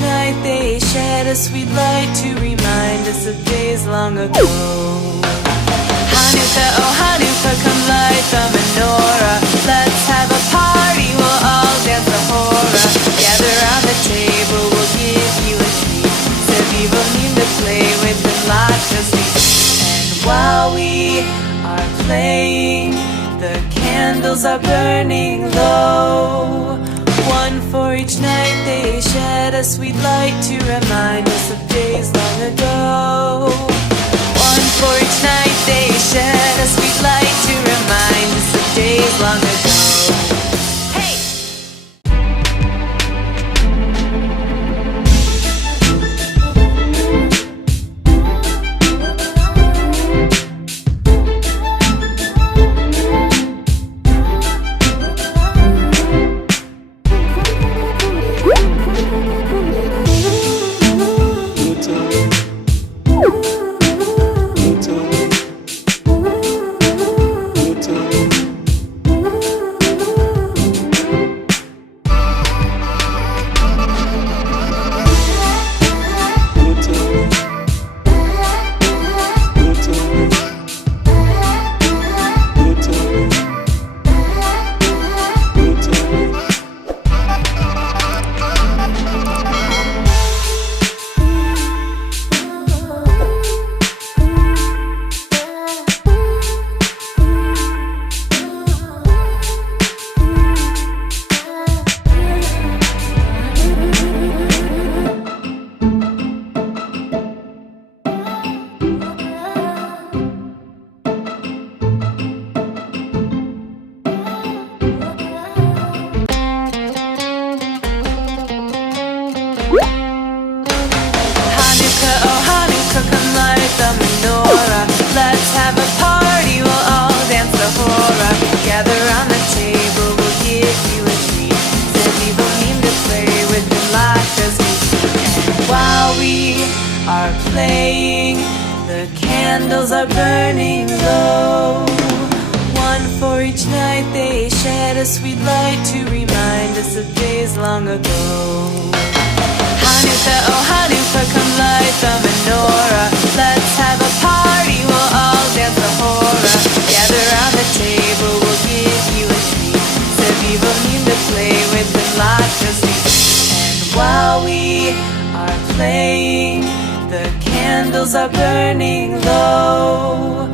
night they shed a sweet light to remind us of days long ago. Hanukkah, oh Hanukkah, come light the menorah. Let's have a party, we'll all dance the hora. Gather round the table, we'll give you a treat. Sevivonim to play with and lots of sweets. And while we are playing, the candles are burning low. One for each night they shed a sweet light to remind us of days long ago. One for each night they shed a sweet light to remind us of days long ago. Are playing, the candles are burning low. One for each night they shed a sweet light to remind us of days long ago. Hanukkah, oh Hanukkah, come light the menorah. Let's have a party, we'll all dance the hora. Gather round the table, we'll give you a treat. Sevivonim to play with and lots of sweets. And while we are playing, the candles are burning low.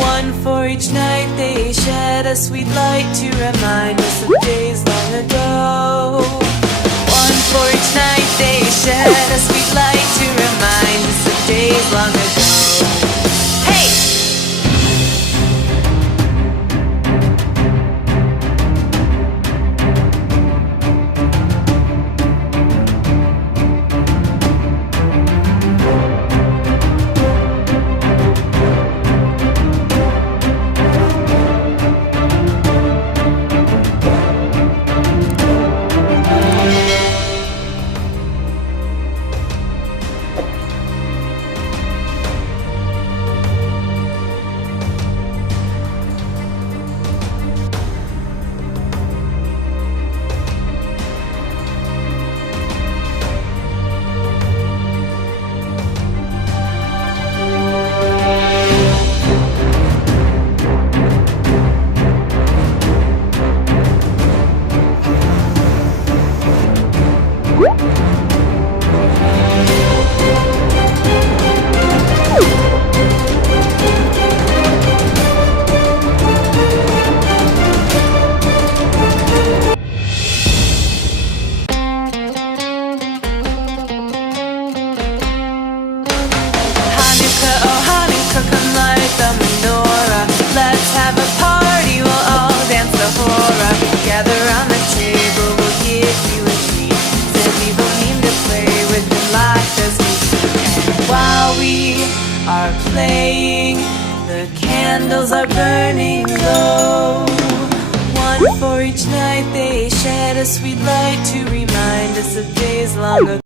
One for each night they shed a sweet light to remind us of days long ago. One for each night they shed a sweet light to remind us of days long ago. Hey! Are playing, the candles are burning low. One for each night they shed a sweet light to remind us of days long ago.